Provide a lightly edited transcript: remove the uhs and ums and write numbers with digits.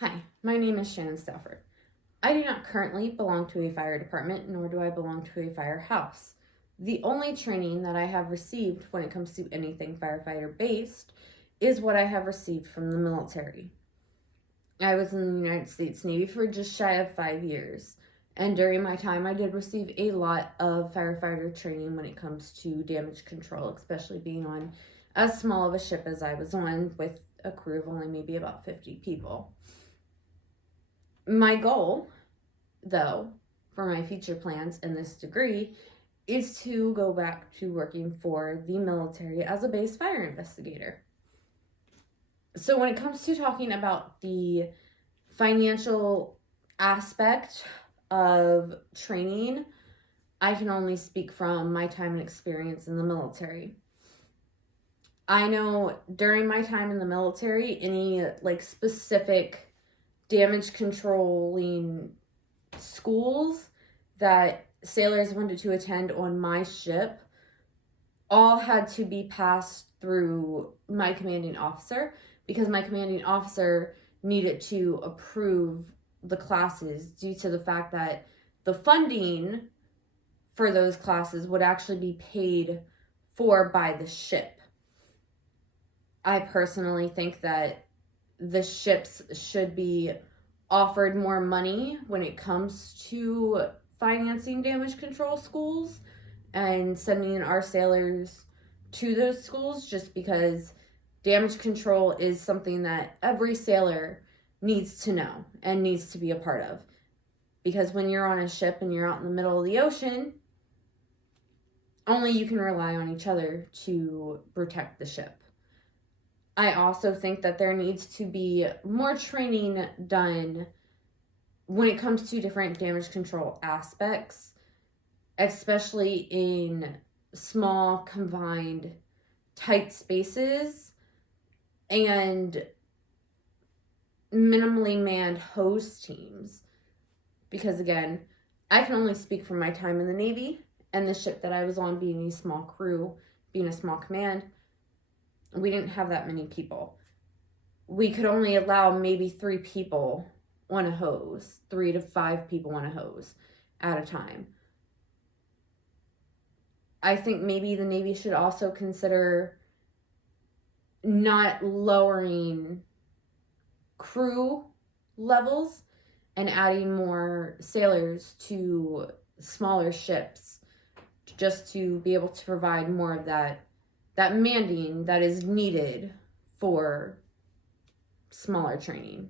Hi, my name is Shannon Stafford. I do not currently belong to a fire department, nor do I belong to a firehouse. The only training that I have received when it comes to anything firefighter based is what I have received from the military. I was in the United States Navy for just shy of 5 years, and during my time, I did receive a lot of firefighter training when it comes to damage control, especially being on as small of a ship as I was on with a crew of only maybe about 50 people. My goal, though, for my future plans in this degree is to go back to working for the military as a base fire investigator. So, when it comes to talking about the financial aspect of training, I can only speak from my time and experience in the military. I know during my time in the military, any specific damage controlling schools that sailors wanted to attend on my ship all had to be passed through my commanding officer, because my commanding officer needed to approve the classes due to the fact that the funding for those classes would actually be paid for by the ship. I personally think that the ships should be offered more money when it comes to financing damage control schools and sending our sailors to those schools, just because damage control is something that every sailor needs to know and needs to be a part of. Because when you're on a ship and you're out in the middle of the ocean, only you can rely on each other to protect the ship. I also think that there needs to be more training done when it comes to different damage control aspects, especially in small, confined, tight spaces and minimally manned hose teams. Because again, I can only speak from my time in the Navy and the ship that I was on, being a small crew, being a small command. We didn't have that many people. We could only allow maybe 3 people on a hose, 3 to 5 people on a hose at a time. I think maybe the Navy should also consider not lowering crew levels and adding more sailors to smaller ships, just to be able to provide more of that manding that is needed for smaller training.